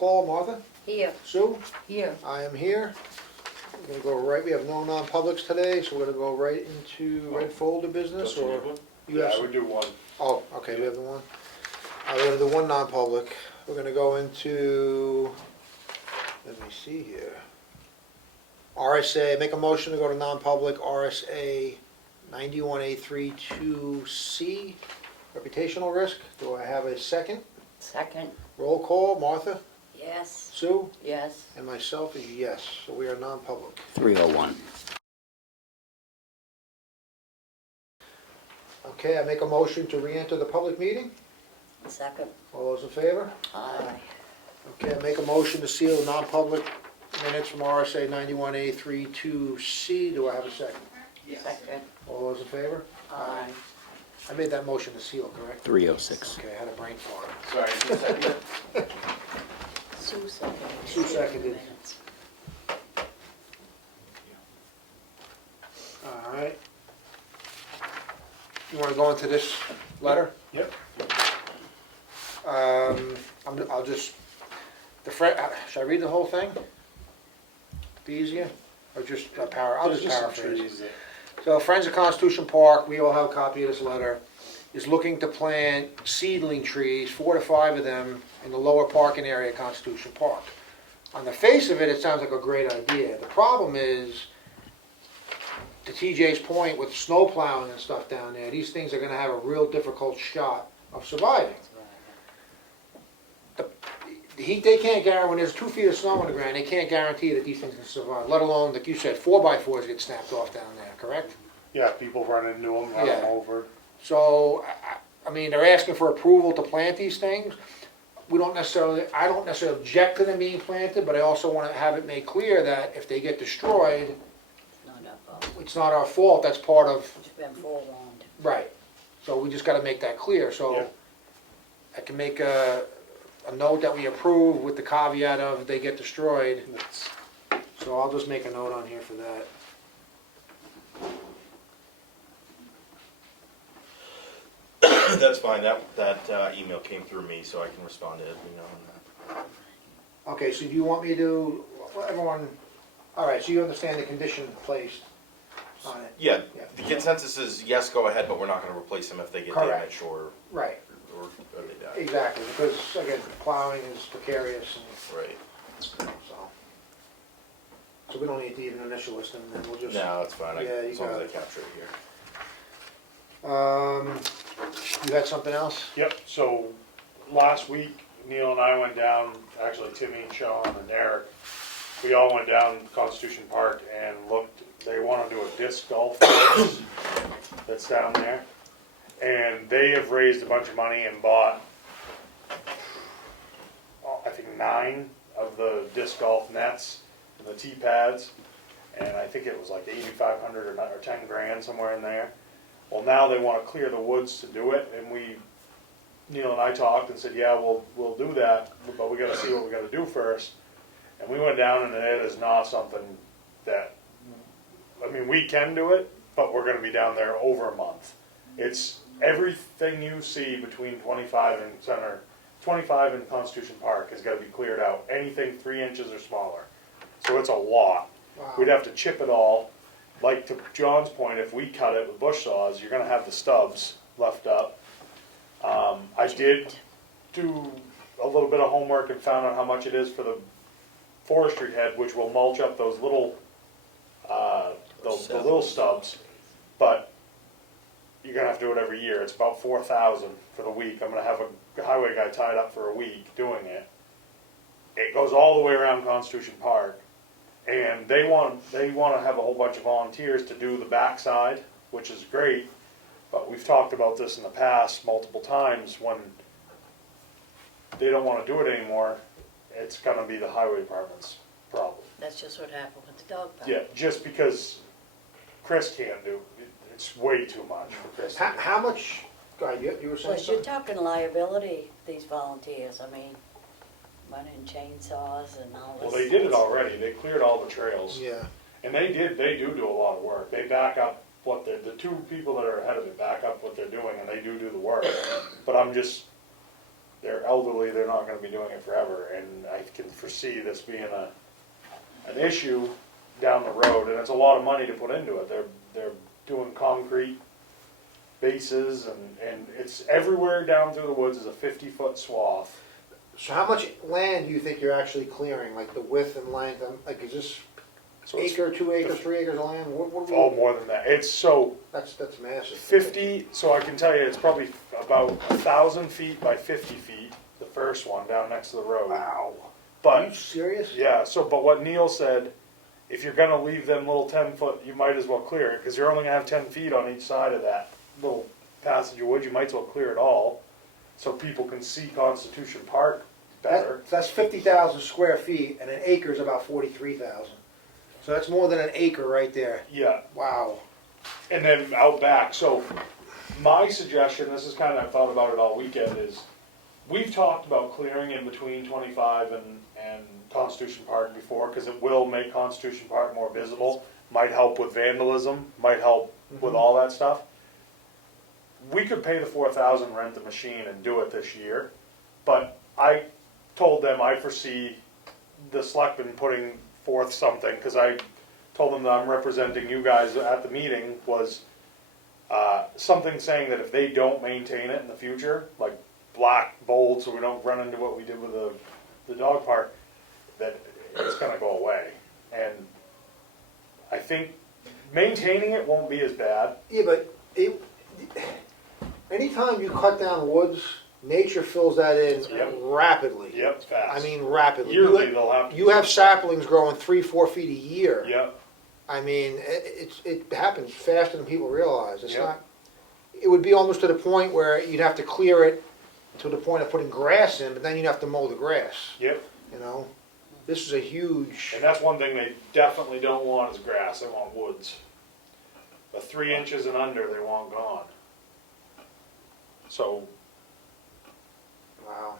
call, Martha? Here. Sue? Here. I am here. We're gonna go right, we have no non-publics today, so we're gonna go right into red folder business, Don't you or? need one? You Yeah, have I some? would do one. Oh, okay, we have the one. We're gonna do one non-public. We're gonna go into, let me see here. RSA, make a motion to go to non-public, RSA 91A32C, reputational risk. Do I have a second? Second. Roll call, Martha, Yes. Sue, Yes. and myself is yes, so we are non-public. 301. Okay, I make a motion to re-enter the public meeting. Second. All those in favor? Aye. Okay, I make a motion to seal the non-public minutes from RSA 91A32C. Do I have a second? Second. All those in favor? Aye. I made that motion to seal, correct? 306. Okay, I had a brain fart. Sorry, just a second. Sue seconded. Sue seconded. All right. You want to go into this letter? Yep. I'll just, should I read the whole thing? Be easier? Or just I'll just paraphrase. So Friends of Constitution Park, we all have a copy of this letter, is looking to plant seedling trees, 4 to 5 of them, in the lower parking area of Constitution Park. On the face of it, it sounds like a great idea. The problem is, to TJ's point, with snow plowing and stuff down there, these things are gonna have a real difficult shot of surviving. They can't guarantee, when there's 2 feet of snow on the ground, they can't guarantee that these things can survive, let alone, like you said, 4x4s get snapped off down there, correct? Yeah, people run into them, run them Yeah. over. So, I mean, they're asking for approval to plant these things. I don't necessarily object to them being planted, but I also want to have it made clear that if they get destroyed, Not our fault. it's not our fault, that's part of, It's been forewarned. right. So we just gotta make that clear, so Yeah. I can make a note that we approve with the caveat of they get destroyed. It's- So I'll just make a note on here for that. That's fine, that email came through me, so I can respond to it, you know, on that. Okay, so do you want me to, well, everyone, all right, so you understand the condition placed on it? Yeah, Yeah. the consensus is yes, go ahead, but we're not gonna replace them if they get Correct. damaged or Right, they die. exactly, because again, plowing is precarious and Right. so. So we don't need to even initial list them, then we'll just. No, it's fine, Yeah, you as long got as I it. capture it here. You had something else? Yep, so last week, Neil and I went down, actually Timmy, Sean, and Eric, we all went down Constitution Park and looked, they wanna do a disc golf course that's down there. And they have raised a bunch of money and bought, I think 9 of the disc golf nets and the tee pads. And I think it was like 8,500 or 10 grand, somewhere in there. Well, now they want to clear the woods to do it, and Neil and I talked and said, yeah, we'll do that, but we got to see what we got to do first. And we went down, and it is not something that, I mean, we can do it, but we're going to be down there over a month. It's everything you see between 25 and Center, 25 and Constitution Park has got to be cleared out. Anything 3 inches or smaller. So it's a lot. Wow. We'd have to chip it all. Like to John's point, if we cut it with bush saws, you're gonna have the stubs left up. I did do a little bit of homework and found out how much it is for the forestry head, which will mulch up those little, the little stubs. But you're gonna have to do it every year. It's about 4,000 for the week. I'm gonna have a highway guy tied up for a week doing it. It goes all the way around Constitution Park. And they want to have a whole bunch of volunteers to do the backside, which is great. But we've talked about this in the past multiple times. When they don't want to do it anymore, it's going to be the highway department's problem. That's just what happened with the dog park. Yeah, just because Chris can't do it. It's way too much for Chris to do. How much, go ahead, you were saying Plus, you're something? talking liability, these volunteers, I mean, running chainsaws and all this. Well, they did it already. They cleared all the trails. Yeah, And they do a lot of work. They back up what the 2 people that are ahead of it back up what they're doing, and they do the work. But I'm just, they're elderly, they're not gonna be doing it forever, and I can foresee this being an issue down the road, and it's a lot of money to put into it. They're doing concrete bases, and it's everywhere down through the woods is a 50-foot swath. So how much land do you think you're actually clearing, like the width and length, like is this So it's acre, 2 acres, 3 acres of land? What all more than that. It's so That's massive. 50, so I can tell you it's probably about 1,000 feet by 50 feet, the first one down next to the road. Wow. Are you But, serious? yeah, but what Neil said, if you're gonna leave them little 10-foot, you might as well clear it, because you're only gonna have 10 feet on each side of that little passage of wood, you might as well clear it all, so people can see Constitution Park better. That's 50,000 square feet, and an acre is about 43,000. So that's more than an acre right there. Yeah, Wow. and then out back, so my suggestion, this is kind of, I've thought about it all weekend, is we've talked about clearing in between 25 and Constitution Park before, because it will make Constitution Park more visible, might help with vandalism, might help with all that stuff. We could pay the 4,000, rent the machine and do it this year, but I told them I foresee the selectmen putting forth something, because I told them that I'm representing you guys at the meeting, was something saying that if they don't maintain it in the future, like black bold, so we don't run into what we did with the dog park, that it's gonna go away. And I think maintaining it won't be as bad. Yeah, but anytime you cut down woods, nature fills that in Yep. rapidly. Yep, fast. I mean, rapidly. Yearly they'll have to. You have saplings growing 3-4 feet a year. Yep, I mean, it happens faster than people realize. It's Yep. not. It would be almost to the point where you'd have to clear it to the point of putting grass in, but then you'd have to mow the grass. yep. You know, this is a huge. And that's one thing they definitely don't want is grass, they want woods. But 3 inches and under, they want gone. So, Wow.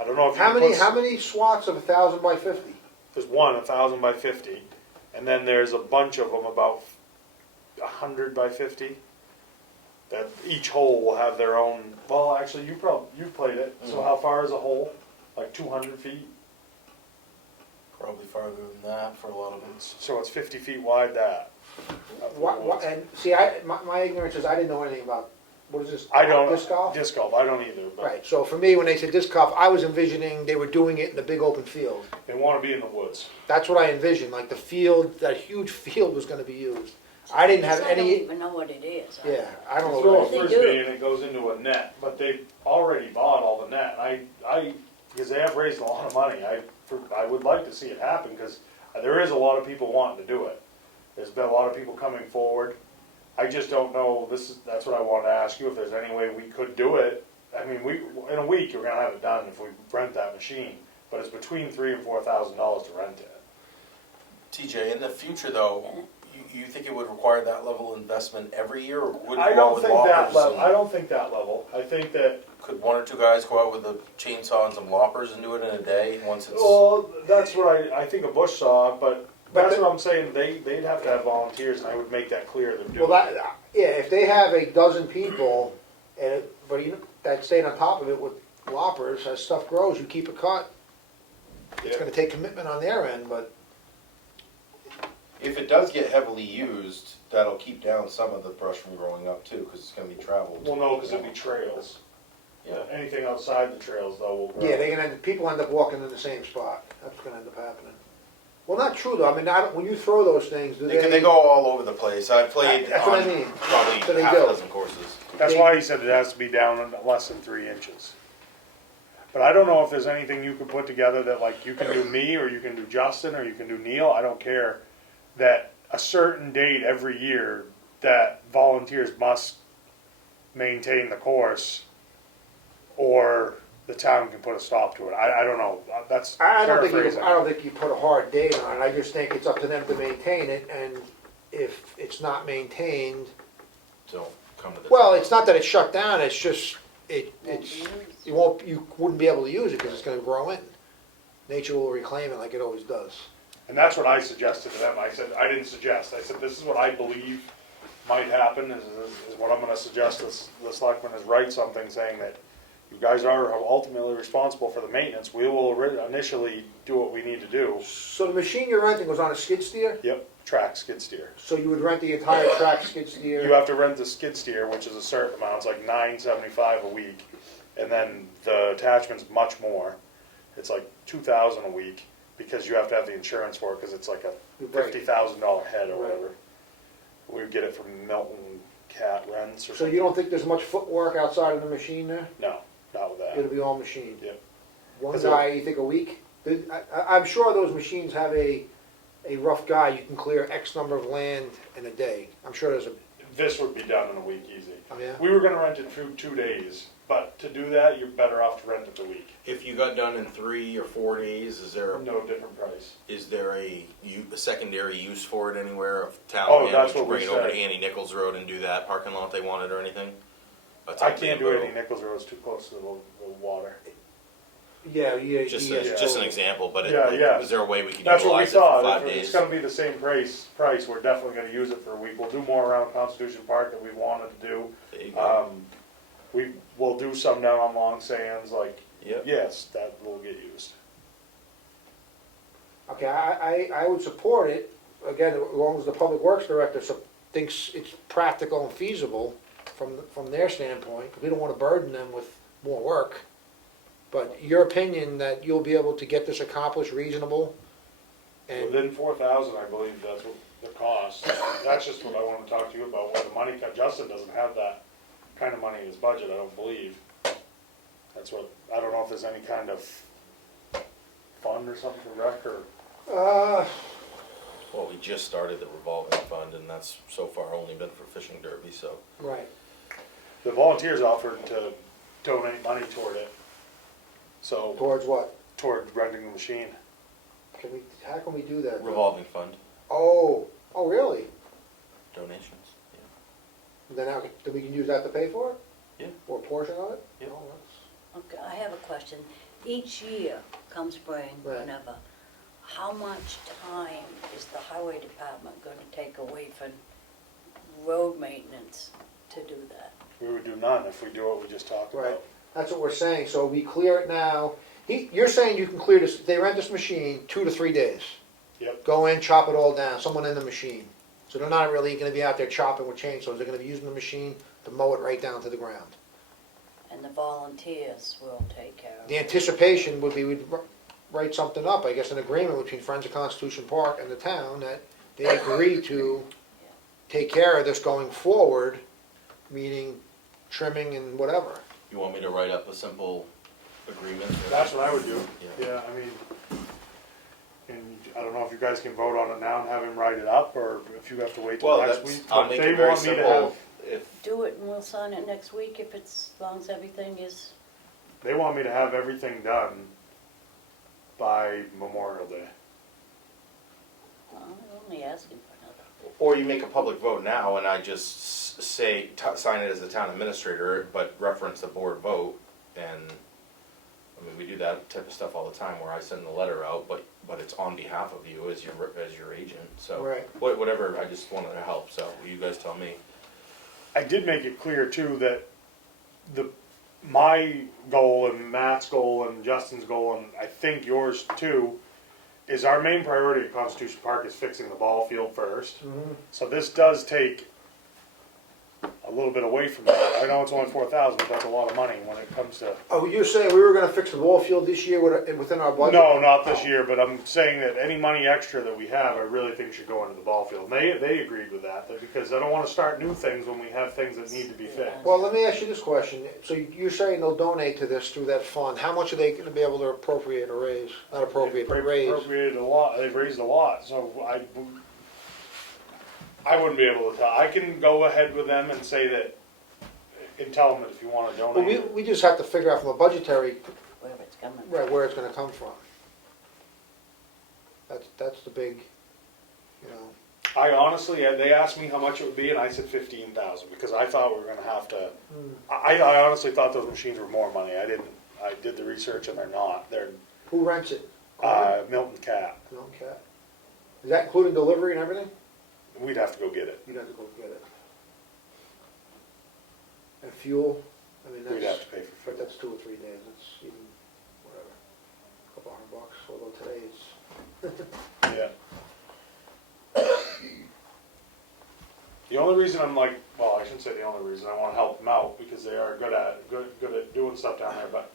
I don't know if you How can many? put- How many swats of 1,000 by 50? There's one, 1,000 by 50, and then there's a bunch of them about 100 by 50. That each hole will have their own. Well, actually, you've played it. So how far is a hole? Like 200 feet. Probably farther than that for a lot of it. So it's 50 feet wide. That. And see, my ignorance is I didn't know anything about what is this? I don't. Disc golf. Disc golf. I don't either. But Right. So for me, when they said disc golf, I was envisioning they were doing it in a big open field. they want to be in the woods. That's what I envisioned. Like the field, that huge field was going to be used. I didn't have I don't any. even know what it is. Yeah, I don't know. Throw a What They frisbee do. and it goes into a net, but they've already bought all the net. I because they have raised a lot of money. I would like to see it happen because there is a lot of people wanting to do it. There's been a lot of people coming forward. I just don't know. That's what I wanted to ask you if there's any way we could do it. I mean, in a week we're gonna have it done if we rent that machine, but it's between $3,000 and $4,000 to rent it. TJ, in the future though, you think it would require that level of investment every year, or would it I go out don't with think that loppers level. and- I don't think that level. I think that. Could one or two guys go out with a chainsaw and some loppers and do it in a day once it's? Well, that's what I think a bush saw, but that's the- what I'm saying. They'd have to have volunteers, and I would make that clear. They're doing Well, yeah, if they have a dozen people, but that stayed on top of it with loppers, as stuff grows, you keep it cut. It's Yeah. going to take commitment on their end, but If it does get heavily used, that'll keep down some of the brush from growing up too, because it's gonna be traveled. Well, no, because it'd be trails. Yeah. Anything outside the trails, though, will grow. yeah, people end up walking in the same spot. That's going to end up happening. Well, not true though. I mean, when you throw those things, do They go all over the place. I've played That's on what I mean. probably So they half go. a dozen courses. That's why he said it has to be down in less than 3 inches. But I don't know if there's anything you could put together that, like, you can do me, or you can do Justin, or you can do Neil. I don't care. That a certain date every year that volunteers must maintain the course, or the town can put a stop to it. I don't know. That's I don't paraphrasing. think you put a hard date on it. I just think it's up to them to maintain it, and if it's not maintained, Don't come to the. well, it's not that it's shut down. It's just you wouldn't be able to use it because it's going to grow in. Nature will reclaim it like it always does. And that's what I suggested to them. I said, I didn't suggest. I said, this is what I believe might happen, is what I'm going to suggest the selectmen is write something saying that You guys are ultimately responsible for the maintenance. We will initially do what we need to do. So the machine you're renting was on a skid steer? Yep, track skid steer. So you would rent the entire track skid steer? You have to rent the skid steer, which is a certain amount. It's like $9.75 a week, and then the attachment's much more. It's like $2,000 a week because you have to have the insurance for it because it's like a $50,000 head or whatever. We would get it from Milton Cat Rents or So something. you don't think there's much footwork outside of the machine there? No, not with that. It'll be all machine? Yep. One Is guy, you think a week? I'm sure those machines have a rough guy, you can clear X number of land in a day. I'm sure there's a, This would be done in a week easy. oh yeah? We were going to rent it for 2 days, but to do that, you're better off to rent it a week. If you got done in 3 or 4 days, is there No different price. a secondary use for it anywhere of town? Oh, land? that's Would you what we bring it over to said. Annie Nichols Road and do that parking lot they wanted or anything? That's I up to can't you, do but- any Nichols Road, it's too close to the water. Yeah. Just, yeah. just an example, but Yeah. is there a way we could That's what we utilize it for thought. 5 If it's days? gonna be the same price, we're definitely gonna use it for a week. We'll do more around Constitution Park that we wanted to do. There you go. We will do some down on Long Sands, like, Yep. yes, that will get used. Okay, I would support it, again, as long as the Public Works Director thinks it's practical and feasible from their standpoint, because we don't want to burden them with more work. But your opinion that you'll be able to get this accomplished reasonable, and, Within 4,000, I believe that's what the cost. That's just what I wanna talk to you about, where the money, Justin doesn't have that kind of money in his budget, I don't believe. That's what, I don't know if there's any kind of fund or something for rec, or, Well, we just started the revolving fund, and that's so far only been for fishing derby, so. right. the volunteers offered to donate money toward it. So, Towards what? toward renting the machine. How can we do that? Revolving fund, Oh, really? donations, yeah. Then we can use that to pay for it? Yeah. Or a portion of it? Yeah. Oh, that's- Okay, I have a question. Each year, come spring, Right. whenever, how much time is the highway department gonna take away from road maintenance to do that? We would do none if we do what we just talked Right. about. That's what we're saying, so we clear it now. You're saying you can clear this, they rent this machine 2 to 3 days. Yep. Go in, chop it all down, someone in the machine. So they're not really gonna be out there chopping with chainsaws, they're gonna be using the machine to mow it right down to the ground. And the volunteers will take care of it? The anticipation would be, we'd write something up, I guess, an agreement between Friends of Constitution Park and the town that they agree to take care of this going forward, meaning trimming and whatever. You want me to write up a simple agreement? That's what I would do. Yeah. Yeah, I mean, and I don't know if you guys can vote on it now and have him write it up, or if you have to wait till Well, next that's, week. I'll But make they it very want me to simple. have- If, Do it and we'll sign it next week if it's, as long as everything is, They want me to have everything done by Memorial Day. I'm only asking for another. or you make a public vote now, and I just say, sign it as the town administrator, but reference the board vote, and, I mean, we do that type of stuff all the time, where I send the letter out, but it's on behalf of you as your agent, so. Right. Whatever, I just wanted to help, so you guys tell me. I did make it clear too that my goal and Matt's goal and Justin's goal, and I think yours too, is our main priority at Constitution Park is fixing the ball field first. So this does take a little bit away from that. I know it's only 4,000, but that's a lot of money when it comes to. Oh, you're saying we were gonna fix the ball field this year within our budget? No, not this year, but I'm saying that any money extra that we have, I really think should go into the ball field. And they agreed with that because I don't want to start new things when we have things that need to be fixed. Well, let me ask you this question. So you're saying they'll donate to this through that fund. How much are they gonna be able to appropriate or raise? Not appropriate, but raise? Appropriated a lot. They've raised a lot, so I wouldn't be able to tell. I can go ahead with them and say that, and tell them that if you want to Well, donate. we just have to figure out from a budgetary, Where it's coming from. right, where it's gonna come from. That's the big, you know. I honestly, they asked me how much it would be, and I said 15,000 because I thought we were going to have to. I honestly thought those machines were more money. I didn't. I did the research, and they're not. They're Who rents it? Milton Cat. Okay. Is that including delivery and everything? We'd have to go get it. You'd have to go get it. And fuel I mean, We'd that's, have to pay for but fuel. that's 2 or 3 days, it's even, whatever, a couple $100, although today it's, Yeah. The only reason I'm like, well, I shouldn't say the only reason, I wanna help them out, because they are good at doing stuff down there, but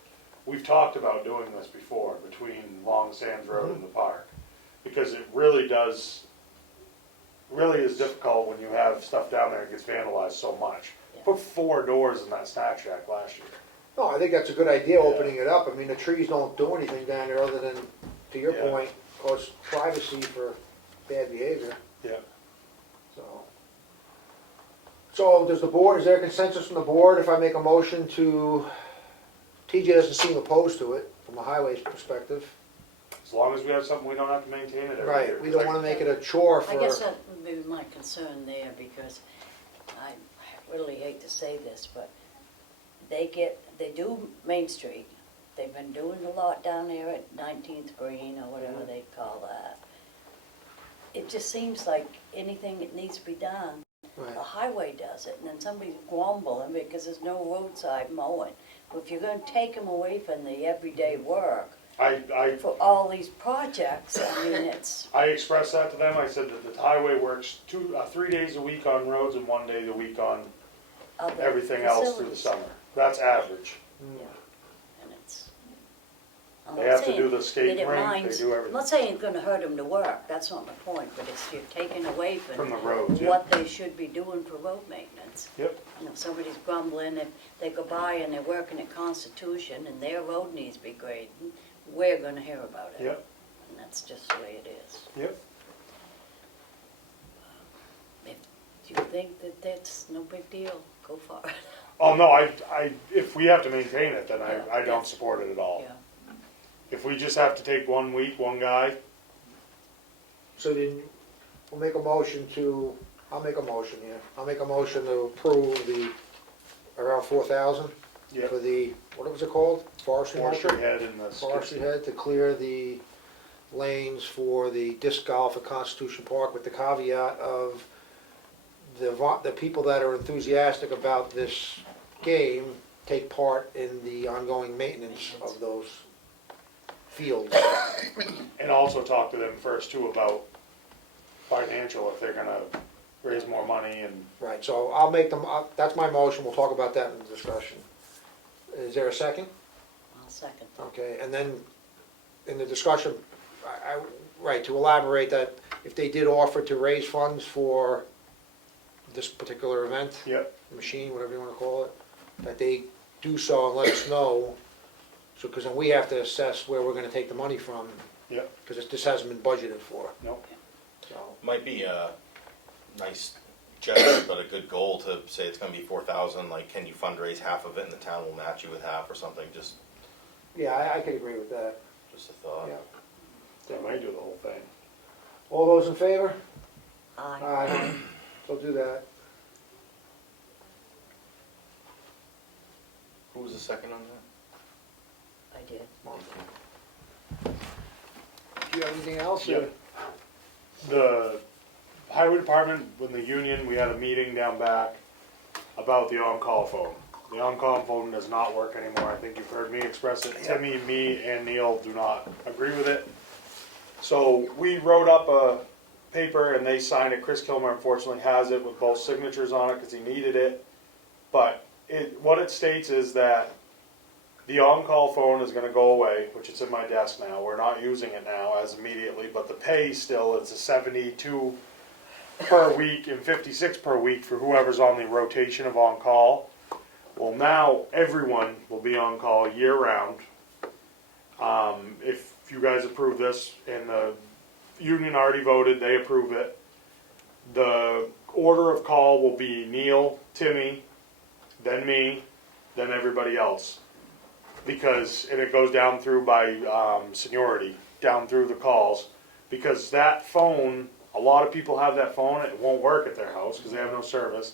we've talked about doing this before, between Long Sands Road and the park, because it really is difficult when you have stuff down there that gets vandalized so much. Yeah. Put 4 doors in that snack shack last year. no, I think that's a good idea, Yeah. opening it up. I mean, the trees don't do anything down there other than, to your Yeah. point, cause privacy for bad behavior, Yeah. so. So does the board, is there a consensus from the board if I make a motion to, TJ doesn't seem opposed to it from a highways perspective. As long as we have something, we don't have to maintain it every year. Right, we don't wanna make it a chore for. I guess that would be my concern there, because I really hate to say this, but they do Main Street. They've been doing a lot down there at 19th Green or whatever they call that. It just seems like anything that needs to be done, Right. the highway does it, and then somebody's grumbling because there's no roadside mowing. Well, if you're gonna take them away from the everyday work I for all these projects, I mean, it's, expressed that to them, I said that the highway works 3 days a week on roads and 1 day a week on other everything else through the facilities. summer. That's average. Yeah, and it's. I'm They not have to saying do the skate that it rink, minds- they do I'm everything. not saying it's gonna hurt them to work, that's not my point, but it's, you're taking away From the roads, yeah. what they should be doing for road maintenance. Yep, And if somebody's grumbling, if they go by and they're working at Constitution and their road needs to be graded, we're gonna hear about it. yep, And that's just the way it is. yep. If you think that that's no big deal, go for it. Oh, no, if we have to maintain it, then I Yeah. don't support it at all. Yeah. If we just have to take 1 week, one guy, So then, we'll make a motion to, I'll make a motion, yeah. I'll make a motion to approve the, around 4,000 yeah, for the, what was it called? Forestry forestry marker? head and the. Forestry head to clear the lanes for the disc golf at Constitution Park with the caveat of the people that are enthusiastic about this game take part in the ongoing maintenance of those fields. And also talk to them first too about financial, if they're gonna raise more money and, Right, so I'll make them, that's my motion, we'll talk about that in the discussion. Is there a second? I'll second. Okay, and then in the discussion, right, to elaborate that if they did offer to raise funds for this particular event, yep, machine, whatever you wanna call it, that they do so and let us know, so, cause then we have to assess where we're gonna take the money from, yep, cause this hasn't been budgeted for, nope, so. Might be a nice gesture, but a good goal to say it's gonna be 4,000, like, can you fundraise half of it and the town will match you with half or something, just Yeah, I could agree with that, a thought. yeah. they might do the whole thing. All those in favor? Aye. Aye. So do that. Who was the second on that? I did. Do you have anything else? Yep. The highway department, with the union, we had a meeting down back about the on-call phone. The on-call phone does not work anymore, I think you've heard me express it. Timmy, me, and Neil do not agree with it. So we wrote up a paper and they signed it. Chris Kilmer unfortunately has it with both signatures on it because he needed it. But what it states is that the on-call phone is gonna go away, which it's in my desk now. We're not using it now as immediately, but the pay still, it's a 72 per week and 56 per week for whoever's on the rotation of on-call. Well, now everyone will be on call year round. If you guys approve this, and the union already voted, they approve it, the order of call will be Neil, Timmy, then me, then everybody else. Because, and it goes down through by seniority, down through the calls. Because that phone, a lot of people have that phone, it won't work at their house because they have no service.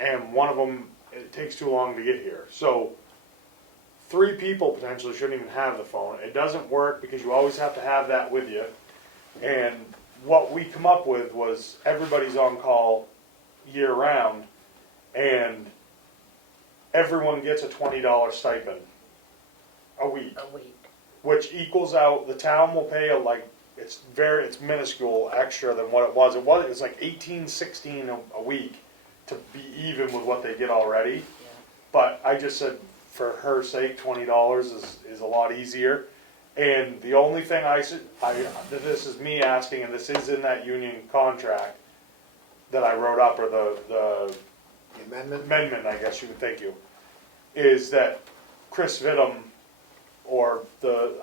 And one of them, it takes too long to get here. So 3 people potentially shouldn't even have the phone. It doesn't work because you always have to have that with you. And what we come up with was everybody's on call year round. And everyone gets a $20 stipend a week, A week. which equals out, the town will pay it's minuscule extra than what it was. It was like 18, 16 a week to be even with what they get already. Yeah. But I just said, for her sake, $20 is a lot easier. And the only thing this is me asking, and this is in that union contract that I wrote up, or the amendment, I guess you would thank you, is that Chris Vidum, or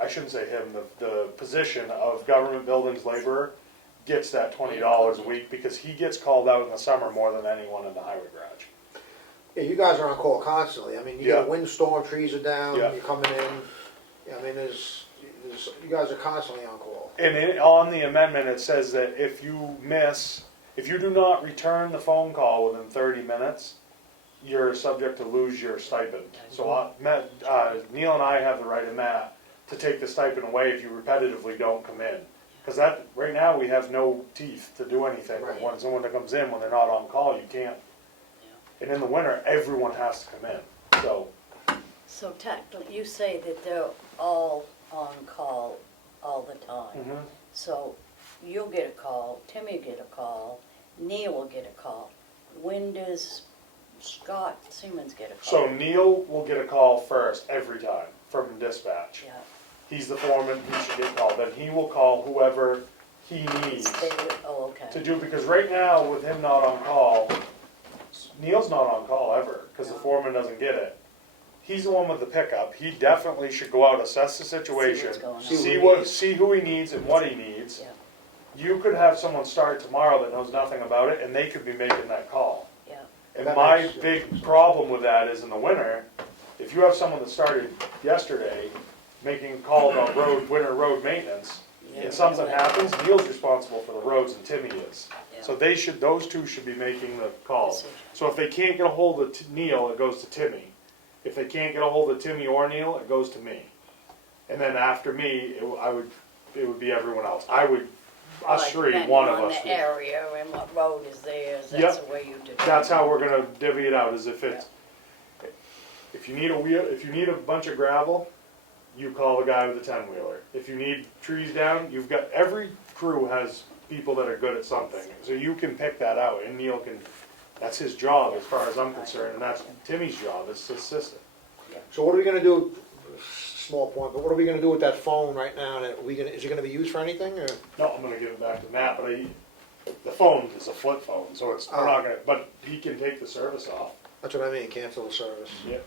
I shouldn't say him, the position of government buildings laborer gets that $20 a week, because he gets called out in the summer more than anyone in the highway garage. Yeah, you guys are on call constantly. I mean, you get a windstorm, trees are down, Yeah. you're coming in. I mean, you guys are constantly on call. And on the amendment, it says that if you do not return the phone call within 30 minutes, you're subject to lose your stipend. So Neil and I have the right, and Matt, to take the stipend away if you repetitively don't come in. Because right now, we have no teeth to do anything. Right. When someone that comes in, when they're not on call, you can't. And in the winter, everyone has to come in, so. So technically, you say that they're all on call all the time. Mhm. So you'll get a call, Timmy will get a call, Neil will get a call. When does Scott Siemens get a call? So Neil will get a call first every time from dispatch. Yeah. He's the foreman, he should get called. Then he will call whoever he needs Oh, okay. to do, because right now, with him not on call, Neil's not on call ever, because the foreman doesn't get it. He's the one with the pickup. He definitely should go out, assess the situation, See what's going on. see who he needs and what he needs. Yeah, You could have someone start tomorrow that knows nothing about it, and they could be making that call. yeah. And That my makes sense. big problem with that is in the winter, if you have someone that started yesterday making calls on winter road maintenance, Yeah. and something happens, Neil's responsible for the roads and Timmy is. Yeah. So those two should be making the calls. Decision. So if they can't get a hold of Neil, it goes to Timmy. If they can't get a hold of Timmy or Neil, it goes to me. And then after me, it would be everyone else. Us Like, three, depending one of on us. the area and what road is theirs, that's Yep. the way you do it. That's how we're gonna divvy it out, is if you need a bunch of gravel, you call the guy with the 10-wheeler. If you need trees down, every crew has people that are good at something. So you can pick that out, and Neil can, that's his job as far as I'm concerned, and that's Timmy's job, as assistant. So what are we gonna do, small point, but what are we gonna do with that phone right now? Is it gonna be used for anything, or? No, I'm gonna give it back to Matt, but the phone is a flip phone, so we're not gonna, but he can take the service off. That's what I mean, cancel the service. Yeah.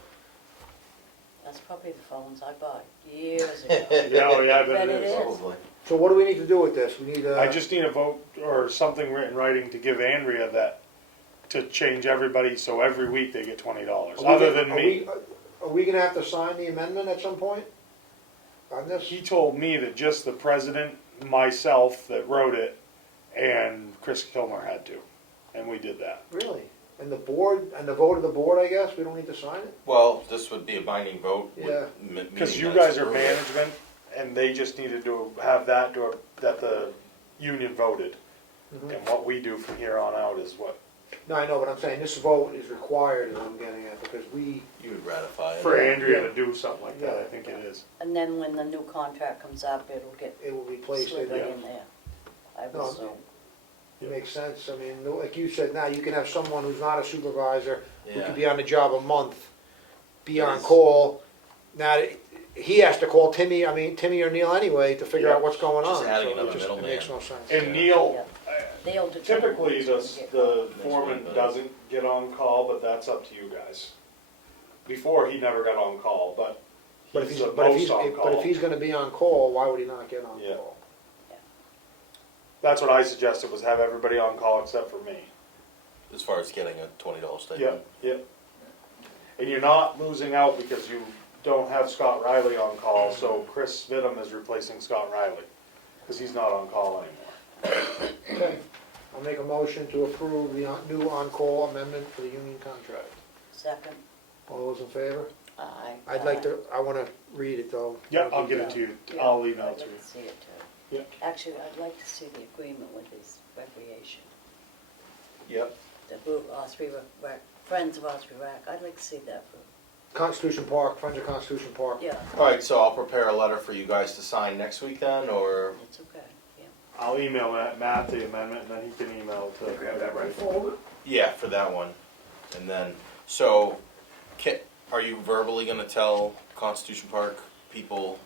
That's probably the phones I bought years ago. Yeah, I bet Bet it it is. is. Probably. So what do we need to do with this? We need, I just need a vote or something written in writing to give Andrea to change everybody, so every week they get $20, other than me. Are we gonna have to sign the amendment at some point on this? He told me that just the president, myself that wrote it, and Chris Kilmer had to, and we did that. Really? And the board, and the vote of the board, I guess, we don't need to sign it? Well, this would be a binding vote. with Yeah. meeting Because you minutes guys are approval. management, and they just needed to have that the union voted. Mhm. And what we do from here on out is what, No, I know, but I'm saying this vote is required, is what I'm getting at, because we, You would ratify it. for Andrea to do something like that, I think it is. And then when the new contract comes up, it'll get it will be placed slid in right there. in there. I would No, assume. It makes sense, I mean, like you said, now you can have someone who's not a supervisor, who Yeah. could be on the job a month, be on Yes. call. Now, he has to call Timmy or Neil anyway, to figure Yeah. out what's going Just on. adding So another it middleman. makes no sense. And Neil, They'll determine typically who's gonna get the called. foreman doesn't get on call, but that's up to you guys. Before, he never got on call, but But if he's he's, the but if most he's, on but if call. he's gonna be on call, why would he not get on Yeah. call? That's what I suggested, was have everybody on call except for me. As far as getting a $20 Yep, stipend. yep. And you're not losing out because you don't have Scott Riley on call, so Chris Vidum is replacing Scott Riley, because he's not on call anymore. Okay, I'll make a motion to approve the new on-call amendment for the union contract. Second, All those in favor? aye. I'd like to, I wanna read it though. Yep, I'll get it to you, Yeah, I'll email I'd it to like you. to see it too. Yeah. Actually, I'd like to see the agreement with his recreation. Yep. The Ossipee Friends of Ossipee Rec, I'd like to see that for Constitution Park, Friends of Constitution Park. Yeah, Alright, so I'll prepare a letter for you guys to sign next week then, or? it's okay, yeah. I'll email Matt the amendment, and then he can email it to. Grab that right everybody. Yeah, for that one. And then, so, are you verbally gonna tell Constitution Park people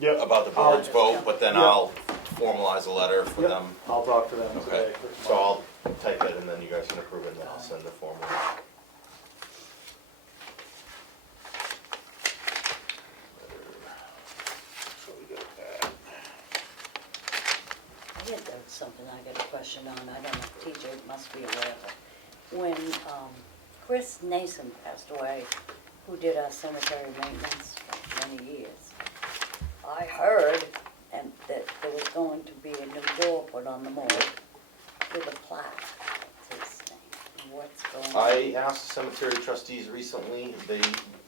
Yep, about the board's vote, but then Yeah. I'll formalize a letter for Yep. them? I'll talk to them Okay, today. so I'll type it and then you guys can approve it and then I'll send the form. So we got that. I had something I got a question on, I don't know, TJ must be aware of it. When Chris Nason passed away, who did our cemetery maintenance for many years, I heard that there was going to be a new door put on the mold with a plaque. What's his name? What's going on? I asked the cemetery trustees recently,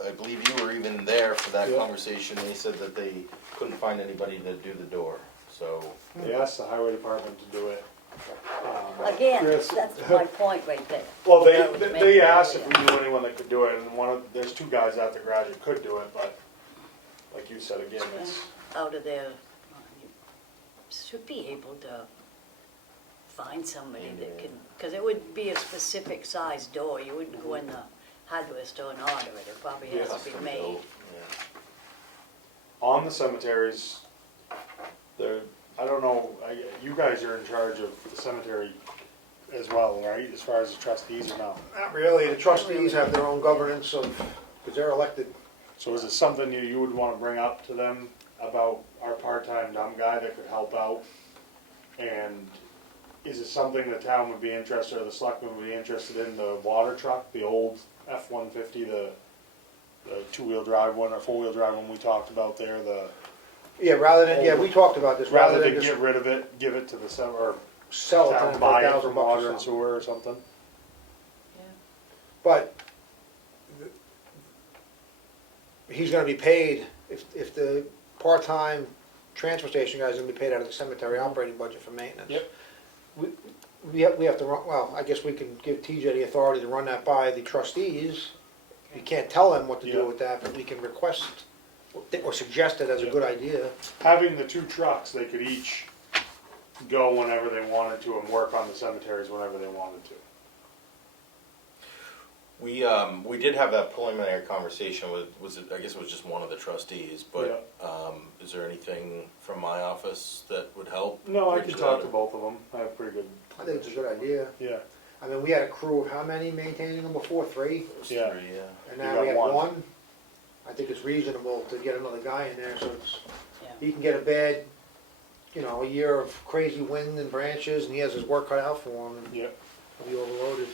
I believe you were even there for that Yeah. conversation, they said that they couldn't find anybody to do the door, so. They asked the highway department to do it. Again, Chris- that's my point right there. Well, That I was they making asked if earlier. we knew anyone that could do it, and there's two guys at the garage that could do it, but like you said, again, it's, Out of there, you should be able to find somebody that can, because it would be a specific size door, you wouldn't go in the hardware store and order it, it probably has to be custom made. built, yeah. on the cemeteries, I don't know, you guys are in charge of the cemetery as well, right, as far as the trustees or no? Not really, the trustees have their own governance of, because they're elected. So is it something you would wanna bring up to them about our part-time dumb guy that could help out? And is it something the town would be interested, or the selectmen would be interested in, the water truck, the old F-150, the two-wheel drive one, or four-wheel drive one we talked about there, Yeah, we talked about this, rather than get rid of it, give it to the or sell it to town them for buy it $1,000 from or water and something. sewer or something? Yeah. But he's gonna be paid, if the part-time transfer station guy's gonna be paid out of the cemetery operating budget for maintenance. Yep. We have to run, well, I guess we can give TJ the authority to run that by the trustees. You can't tell them what to Yeah. do with that, but we can request or suggest it as a good idea. Having the two trucks, they could each go whenever they wanted to and work on the cemeteries whenever they wanted to. We did have that preliminary conversation with, I guess it was just one of the trustees, but, is there anything from my office that would help? No, I bridge can that? talk to both of them, I have pretty good. I think it's a good idea. Yeah, I mean, we had a crew of how many maintaining them before? 3? It was Yeah. 3, yeah. And You now got we have one. 1. I think it's reasonable to get another guy in there, so it's, Yeah. he can get a bad, a year of crazy wind and branches, and he has his work cut out for him, and yeah. he'll be overloaded.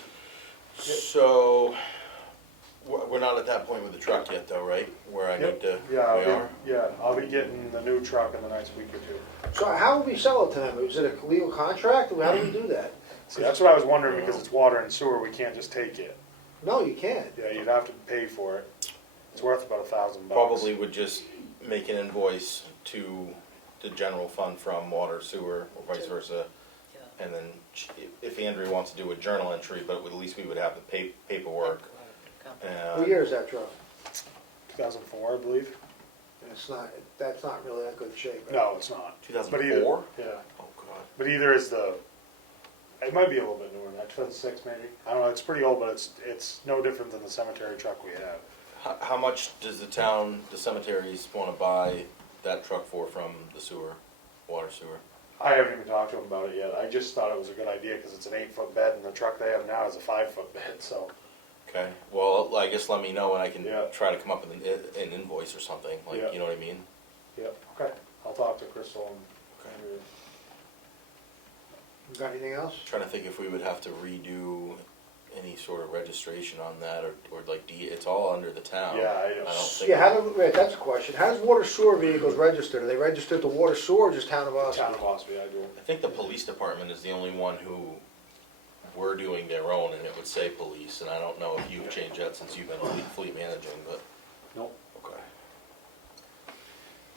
So, we're not at that point with the truck yet though, right? Where I need to, we are? I'll be getting the new truck in the next week or two. So how would we sell it to him? Is it a legal contract, or how do we do that? See, that's what I was wondering, because it's water and sewer, we can't just take it. No, you can't. Yeah, you'd have to pay for it. It's worth about $1,000. Probably would just make an invoice to the general fund from water, sewer, or vice versa. Yeah. And then if Andrew wants to do a journal entry, but at least we would have the paperwork. What year is that truck? 2004, I believe. That's not really that good shape. right? No, it's not. But either, 2004? yeah. Oh, God. But either is it might be a little bit newer than that, 2006 maybe. I don't know, it's pretty old, but it's no different than the cemetery truck we have. How much does the cemeteries want to buy that truck for from the water sewer? I haven't even talked to them about it yet. I just thought it was a good idea because it's an 8-foot bed and the truck they have now is a 5-foot bed, so. Okay, well, I guess let me know and I can Yeah. try to come up with an invoice or something, like, Yeah. you know what I mean? Yep, okay. I'll talk to Crystal and Andrew. You got anything else? Trying to think if we would have to redo any sort of registration on that, or like, it's all under the town. Yeah, I I don't think. Yeah, that's a question. How does water sewer vehicles register? Do they register at the water sewer or just town of Ossipee? Town of Ossipee, I do. I think the police department is the only one who were doing their own, and it would say police, and I don't know if you've changed that since you've been fleet managing, but, Nope. okay.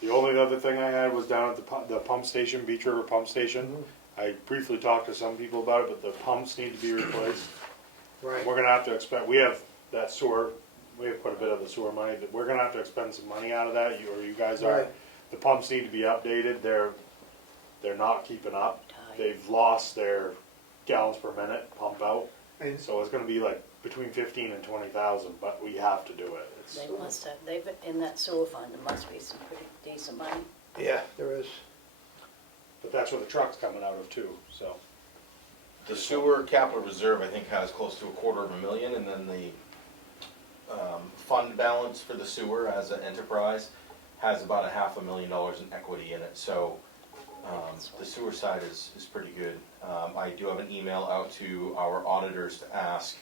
The only other thing I had was down at the pump station, Beach River Pump Station. Mm-hmm. I briefly talked to some people about it, but the pumps need to be replaced. Right. We're gonna have to expect, we have that sewer we have quite a bit of the sewer money, that we're gonna have to expend some money out of that, you guys are. Right. The pumps need to be updated, they're not keeping up. They've lost their gallons per minute pump out, And so it's gonna be like between 15 and 20,000, but we have to do it. They must have, they've, in that sewer fund, there must be some pretty decent money. yeah, there is. But that's where the truck's coming out of too, so. The sewer capital reserve, I think, has close to $250,000, and then the fund balance for the sewer as an enterprise has about $500,000 in equity in it, so the sewer side is pretty good. I do have an email out to our auditors to ask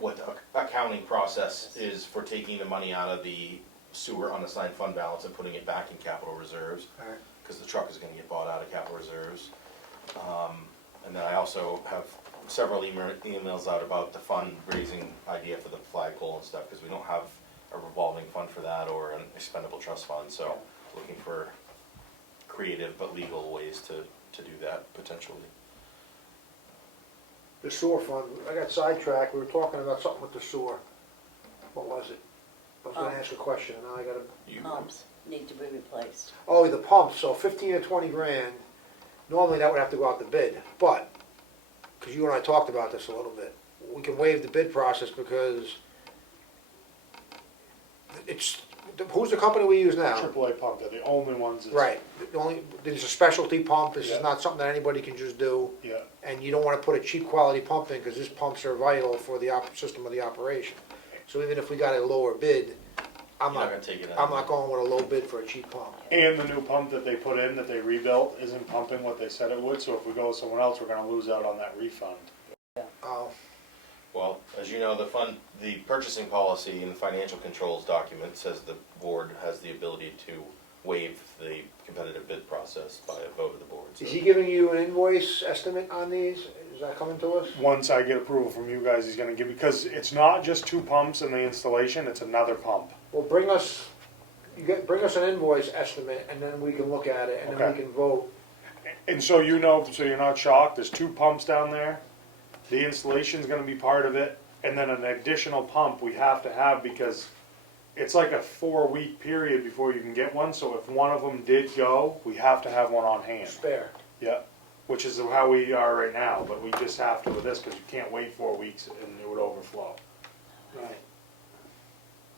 what the accounting process is for taking the money out of the sewer unassigned fund balance and putting it back in capital reserves, All right. because the truck is gonna get bought out of capital reserves. And then I also have several emails out about the fundraising idea for the flagpole and stuff, because we don't have a revolving fund for that or an expendable trust fund, so looking for creative but legal ways to do that potentially. The sewer fund, I got sidetracked, we were talking about something with the sewer. What was it? I was gonna ask a question, now I gotta, Pumps need to be replaced. oh, the pumps, so 15 or 20 grand, normally that would have to go out to bid, but, because you and I talked about this a little bit, we can waive the bid process because it's, who's the company we use now? AAA pump, they're the only ones that's. Right, there's a specialty pump, this Yeah. is not something that anybody can just do, Yeah, and you don't wanna put a cheap quality pump in, because these pumps are vital for the system of the operation. So even if we got a lower bid, I'm You're not not, gonna take it out. I'm not going with a low bid for a cheap pump. and the new pump that they put in, that they rebuilt, isn't pumping what they said it would, so if we go with someone else, we're gonna lose out on that refund. Oh, Well, as you know, the purchasing policy and the financial controls document says the board has the ability to waive the competitive bid process by a vote of the board. So is he giving you an invoice estimate on these? Is that coming to us? Once I get approval from you guys, he's gonna give, because it's not just 2 pumps in the installation, it's another pump. Well, bring us an invoice estimate, and then we can look at it, and then we Okay. can vote. And so you know, so you're not shocked, there's 2 pumps down there, the installation's gonna be part of it, and then an additional pump we have to have, because it's like a 4-week period before you can get one, so if one of them did go, we have to have one on hand. Spare. Yeah, which is how we are right now, but we just have to with this, because you can't wait 4 weeks and it would overflow. Right.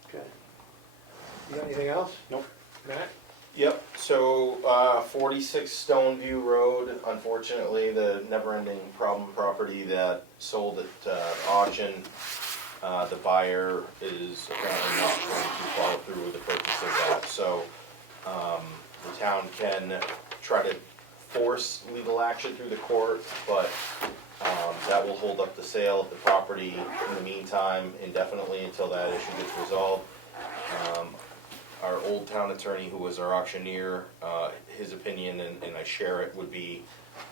Okay. You got anything else? Nope. Matt? Yep, so 46 Stoneview Road, unfortunately, the never-ending problem property that sold at auction, the buyer is apparently not going to follow through with the purchase of that, so the town can try to force legal action through the court, but that will hold up the sale of the property in the meantime indefinitely until that issue gets resolved. Our old town attorney, who was our auctioneer, his opinion, and I share it, would be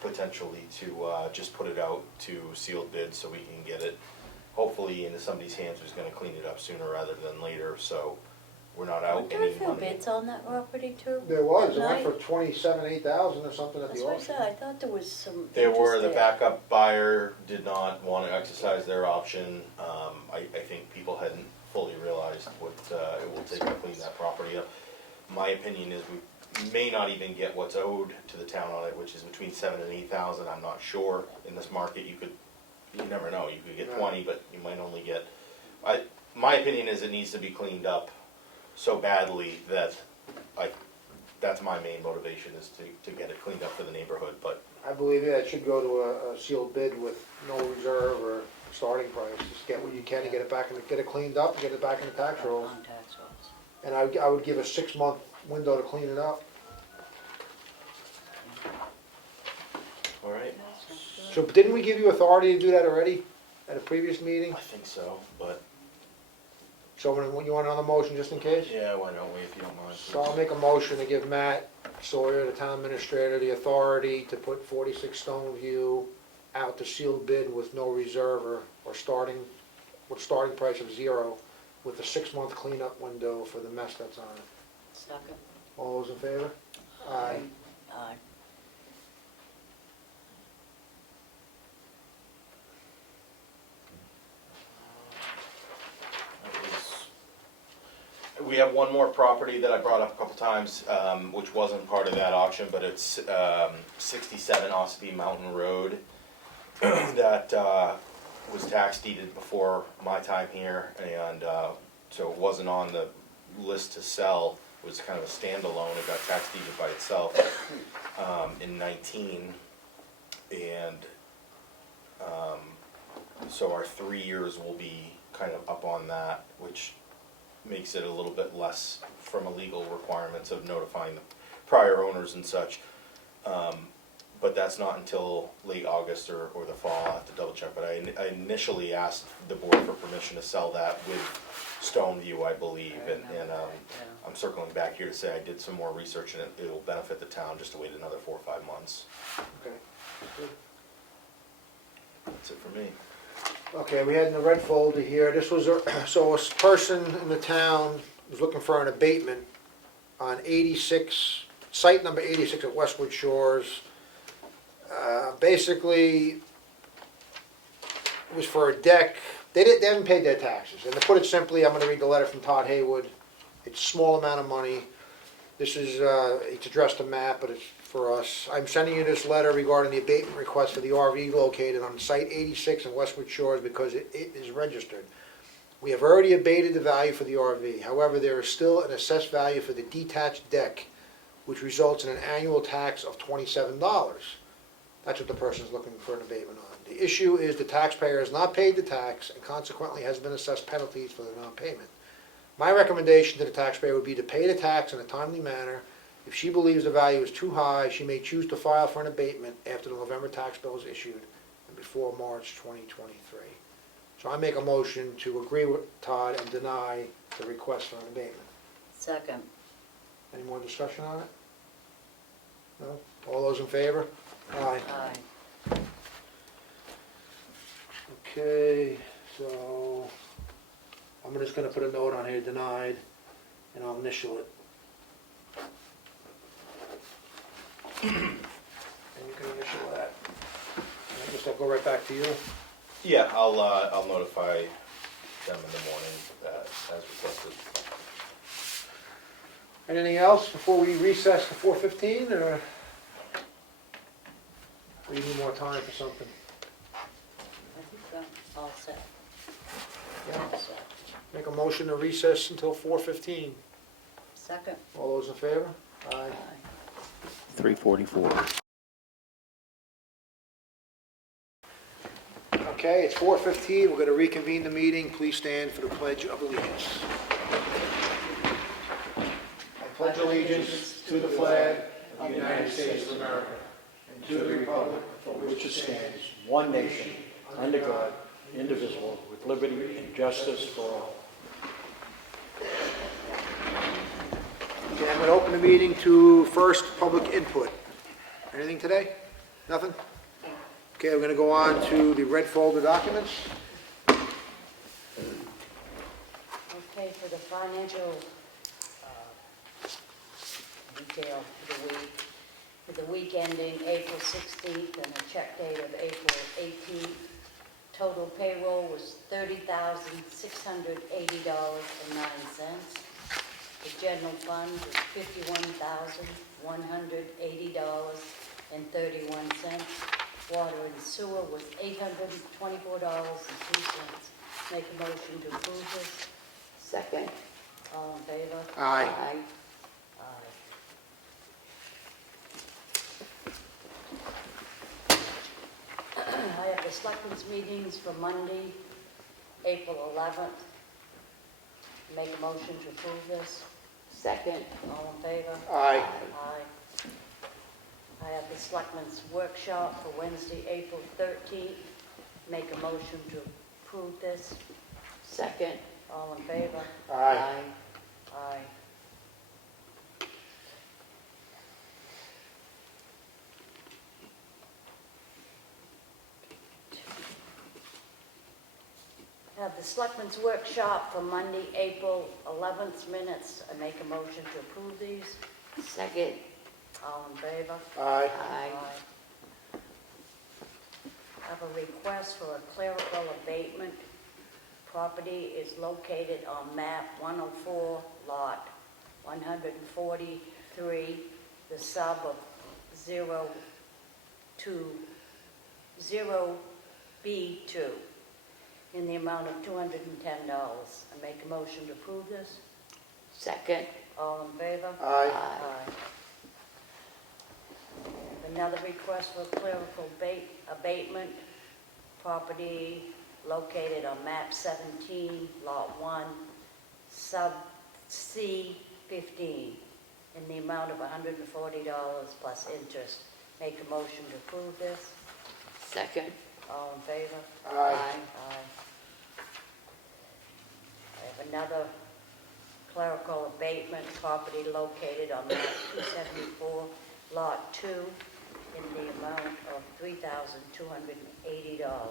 potentially to just put it out to sealed bid so we can get it hopefully into somebody's hands who's gonna clean it up sooner rather than later, so we're not out Weren't there any a few money. bids on that property too? There was, it That went night? for 27, 8,000 or something at That's the what I auction. said, I thought there was some There were, interest the there. backup buyer did not want to exercise their option. I think people hadn't fully realized what it will take to clean that property up. My opinion is we may not even get what's owed to the town on it, which is between 7,000 and 8,000. I'm not sure. In this market, you never know. You could get Right. 20, but you might only get. My opinion is it needs to be cleaned up so badly that that's my main motivation, is to get it cleaned up for the neighborhood. But I believe, yeah, it should go to a sealed bid with no reserve or starting price. Just get what you can and get it back, and get it cleaned up, and get it back in the tax rolls. On tax rolls. And I would give a 6-month window to clean it up. all right, So didn't we give you authority to do that already at a previous meeting? I think so. But So when you want another motion just in case? yeah, why don't we, if you don't mind? So I'll make a motion to give Matt Sawyer, the town administrator, the authority to put 46 Stoneview out to sealed bid with no reserve or starting price of 0 with a 6-month cleanup window for the mess that's on it. Second. All those in favor? Aye. Aye. We have one more property that I brought up a couple times, which wasn't part of that auction, but it's 67 Ossipee Mountain Road that was tax deeded before my time here, and so it wasn't on the list to sell. It was kind of a standalone. It got tax deeded by itself in 19, and so our 3 years will be kind of up on that, which makes it a little bit less from a legal requirements of notifying the prior owners and such. But that's not until late August or the fall. I have to double check, but I initially asked the board for permission to sell that with Stoneview, I believe, and I'm circling back here to say I did some more research, and it'll benefit the town just to wait another 4 or 5 months. Okay. Good. That's it for me. Okay, we had in the red folder here, this was, so a person in the town was looking for an abatement on 86, site number 86 at Westwood Shores. Basically, it was for a deck. They haven't paid their taxes. And to put it simply, I'm gonna read the letter from Todd Haywood. It's a small amount of money. This is, it's addressed to Matt, but it's for us. I'm sending you this letter regarding the abatement request for the RV located on site 86 in Westwood Shores because it is registered. We have already abated the value for the RV. However, there is still an assessed value for the detached deck, which results in an annual tax of $27. That's what the person's looking for an abatement on. The issue is the taxpayer has not paid the tax and consequently has been assessed penalties for the non-payment. My recommendation to the taxpayer would be to pay the tax in a timely manner. If she believes the value is too high, she may choose to file for an abatement after the November tax bill is issued and before March 2023. So I make a motion to agree with Todd and deny the request for an abatement. Second. Any more discussion on it? No? All those in favor? Aye. Aye. Okay, so I'm just gonna put a note on here, denied, and I'll initial it. And you can initial that. And I guess I'll go right back to you. Yeah, I'll notify them in the morning as requested. Anything else before we recess to 4:15, or we need more time for something? I think I'm all set. Yeah. All set. Make a motion to recess until 4:15. Second. All those in favor? Aye. Aye. 3:44. Okay, it's 4:15, we're going to reconvene the meeting. Please stand for the Pledge of Allegiance. I pledge allegiance to the flag of the United States of America and to the republic for which it stands, One nation, under God, indivisible, with liberty and justice for all. Okay, I'm going to open the meeting to first public input. Anything today? Nothing? Okay, we're going to go on to the red folder documents. Okay, for the financial detail for the week ending April 16th and a check date of April 18th, total payroll was $30,680.09. The general fund was $51,180.31. Water and sewer was $824.02. Make a motion to approve this. Second. All in favor? Aye. Aye. I have the selectmen's meetings for Monday, April 11th. Make a motion to approve this. Second. All in favor? Aye. Aye. I have the selectmen's workshop for Wednesday, April 13th. Make a motion to approve this. Second. All in favor? Aye. Aye. I have the selectmen's workshop for Monday, April 11th minutes. I make a motion to approve these. Second. All in favor? Aye. Aye. I have a request for a clerical abatement Property is located on map 104, lot 143, the sub of 0B2, in the amount of $210. I make a motion to approve this. Second. All in favor? Aye. Aye. Another request for clerical abatement, property located on map 17, lot 1, sub C15, in the amount of $140 plus interest. Make a motion to approve this. Second. All in favor? Aye. Aye. I have another clerical abatement, property located on map 274, lot 2, in the amount of $3,280.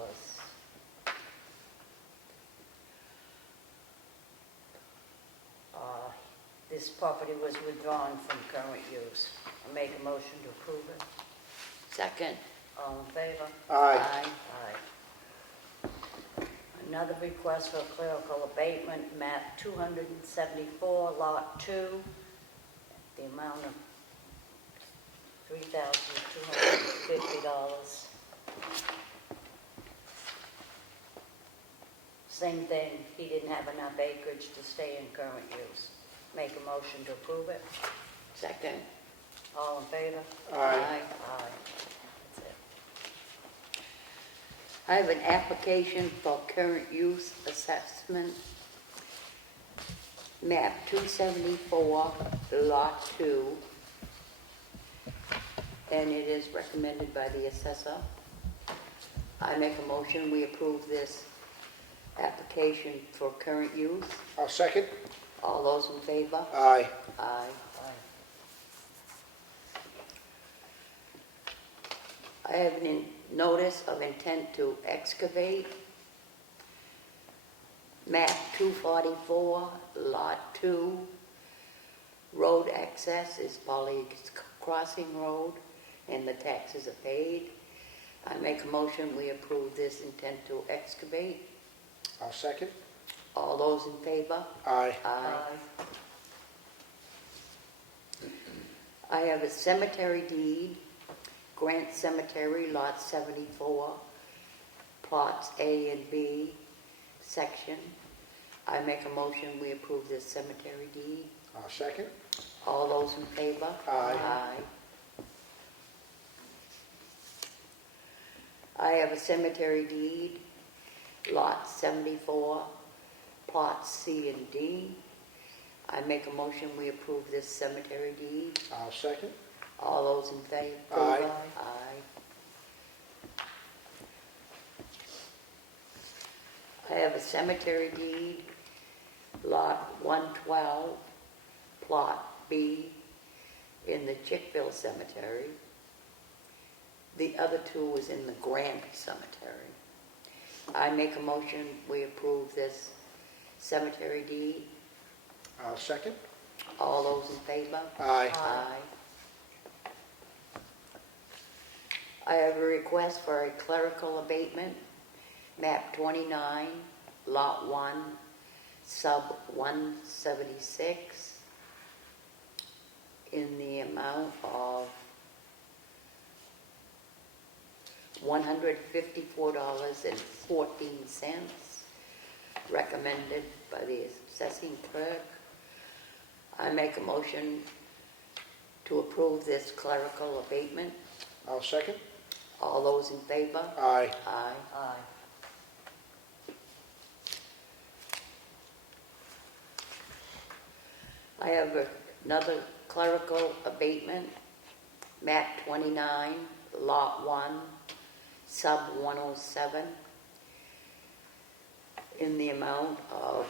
This property was withdrawn from current use. I make a motion to approve it. Second. All in favor? Aye. Aye. Another request for clerical abatement, map 274, lot 2, the amount of $3,250. Same thing, he didn't have enough acreage to stay in current use. Make a motion to approve it. Second. All in favor? Aye. Aye. That's it. I have an application for current use assessment. Map 274, lot 2. And it is recommended by the assessor. I make a motion, we approve this application for current use. I'll second. All those in favor? Aye. Aye. Aye. I have a notice of intent to excavate. Map 244, lot 2. Road access is Polly Crossing Road, and the taxes are paid. I make a motion, we approve this intent to excavate. I'll second. All those in favor? Aye. Aye. I have a cemetery deed, Grant Cemetery, lot 74, plots A and B, section. I make a motion, we approve this cemetery deed. I'll second. All those in favor? Aye. I have a cemetery deed, lot 74, plots C and D. I make a motion, we approve this cemetery deed. I'll second. All those in favor? Aye. Aye. I have a cemetery deed, lot 112, plot B, in the Chickville Cemetery. The other two was in the Grant Cemetery. I make a motion, we approve this cemetery deed. I'll second. All those in favor? Aye. Aye. I have a request for a clerical abatement, map 29, lot 1, sub 176, in the amount of $154.14, recommended by the assessing clerk. I make a motion to approve this clerical abatement. I'll second. All those in favor? Aye. Aye. Aye. I have another clerical abatement, map 29, lot 1, sub 107, in the amount of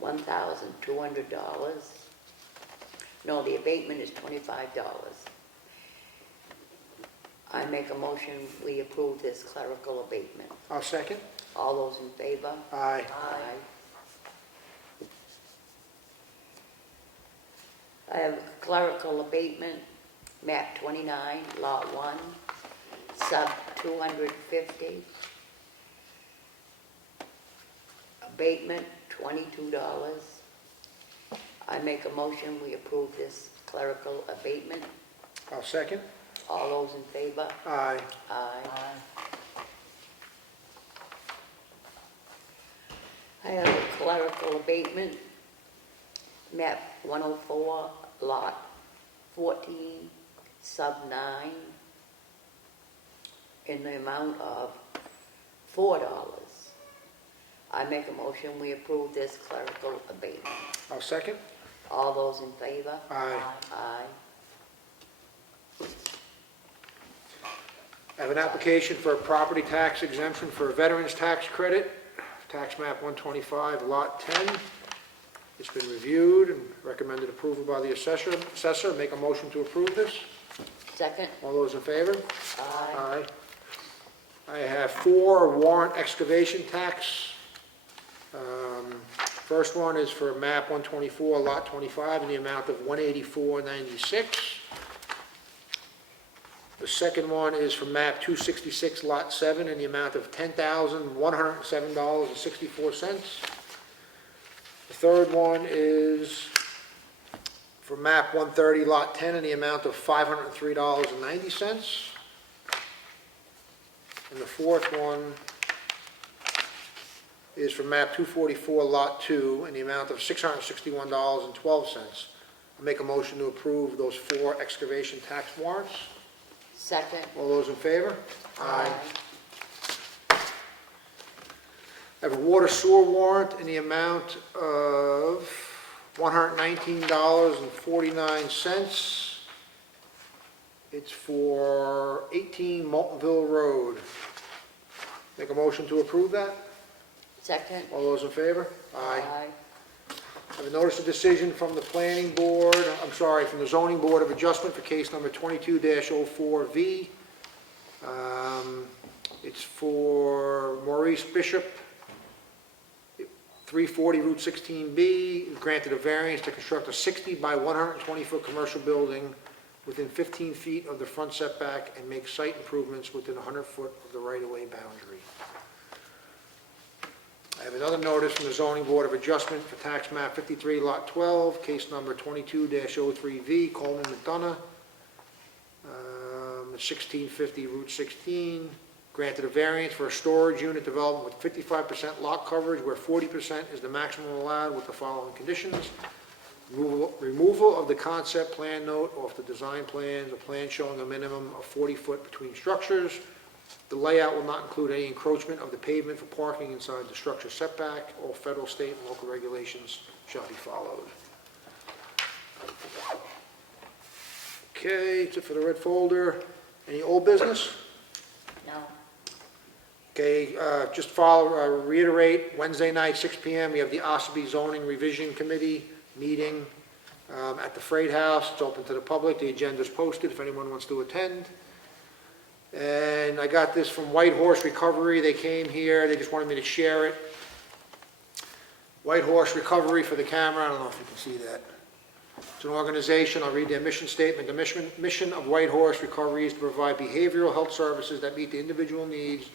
$1,200. No, the abatement is $25. I make a motion, we approve this clerical abatement. I'll second. All those in favor? Aye. Aye. I have a clerical abatement, map 29, lot 1, sub 250, abatement, $22. I make a motion, we approve this clerical abatement. I'll second. All those in favor? Aye. Aye. I have a clerical abatement, map 104, lot 14, sub 9, in the amount of $4. I make a motion, we approve this clerical abatement. I'll second. All those in favor? Aye. Aye. I have an application for a property tax exemption for a veteran's tax credit, tax map 125, lot 10. It's been reviewed and recommended approval by the assessor. Make a motion to approve this. Second? All those in favor? Aye. I have 4 warrant excavation tax. First one is for map 124, lot 25, in the amount of $184.96. The second one is for map 266, lot 7, in the amount of $10,107.64. The third one is for map 130, lot 10, in the amount of $503.90. And the fourth one is for map 244, lot 2, in the amount of $661.12. I make a motion to approve those 4 excavation tax warrants. Second? All those in favor? I have a water sewer warrant in the amount of $119.49. It's for 18 Moultonville Road. Make a motion to approve that? Second? All those in favor? I have a notice of decision from the planning board, from the zoning board of adjustment for case number 22-04V. It's for Maurice Bishop, 340 Route 16B, granted a variance to construct a 60 by 120-foot commercial building within 15 feet of the front setback and make site improvements within 100 foot of the right-of-way boundary. I have another notice from the zoning board of adjustment for tax map 53, lot 12, case number 22-03V, Coleman McDonough, 1650 Route 16, granted a variance for a storage unit development with 55% lot coverage where 40% is the maximum allowed with the following conditions. Removal of the concept plan note off the design plans, a plan showing a minimum of 40 foot between structures. The layout will not include any encroachment of the pavement for parking inside the structure setback. All federal, state, and local regulations shall be followed. Okay, that's it for the red folder. Any old business? No. Okay, just reiterate, Wednesday night, 6 p.m., we have the Ossipee Zoning Revision Committee meeting at the Freight House. It's open to the public. The agenda's posted if anyone wants to attend. And I got this from White Horse Recovery. They came here. They just wanted me to share it. White Horse Recovery for the camera. I don't know if you can see that. It's an organization. I'll read their mission statement. The mission of White Horse Recovery is to provide behavioral health services that meet the individual needs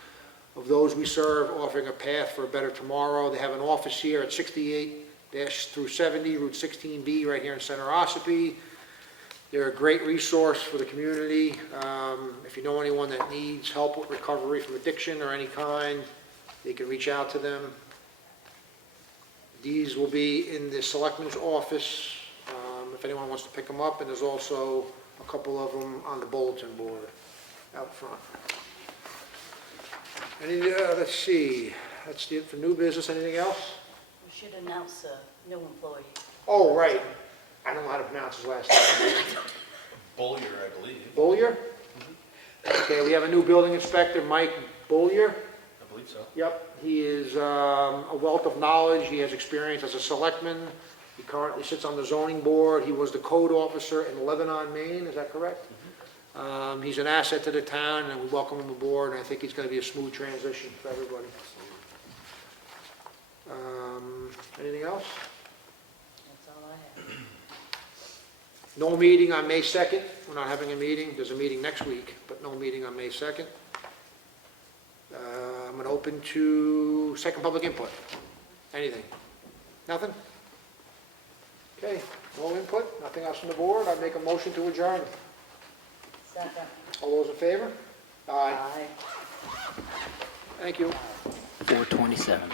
of those we serve, offering a path for a better tomorrow. They have an office here at 68-70 Route 16B right here in Center Ossipee. They're a great resource for the community. If you know anyone that needs help with recovery from addiction or any kind, they can reach out to them. These will be in the Selectmen's office if anyone wants to pick them up, and there's also a couple of them on the bulletin board out front. Let's see, that's it for new business. Anything else? We should announce a new employee. Oh, right. I don't know how to pronounce his last name. Bullier, I believe. Bollier? Okay, we have a new building inspector, Mike Bollier. I believe so. Yep, he is a wealth of knowledge. He has experience as a selectman. He currently sits on the zoning board. He was the code officer in Lebanon, Maine. Is that correct? He's an asset to the town, and we welcome him aboard, and I think he's going to be a smooth transition for everybody. Anything else? That's all I have. No meeting on May 2nd. We're not having a meeting. There's a meeting next week, but no meeting on May 2nd. I'm going to open to second public input. Anything? Nothing? Okay, no input, nothing else from the board, I'd make a motion to adjourn. Second. All those in favor? Aye. Aye. Thank you. 427.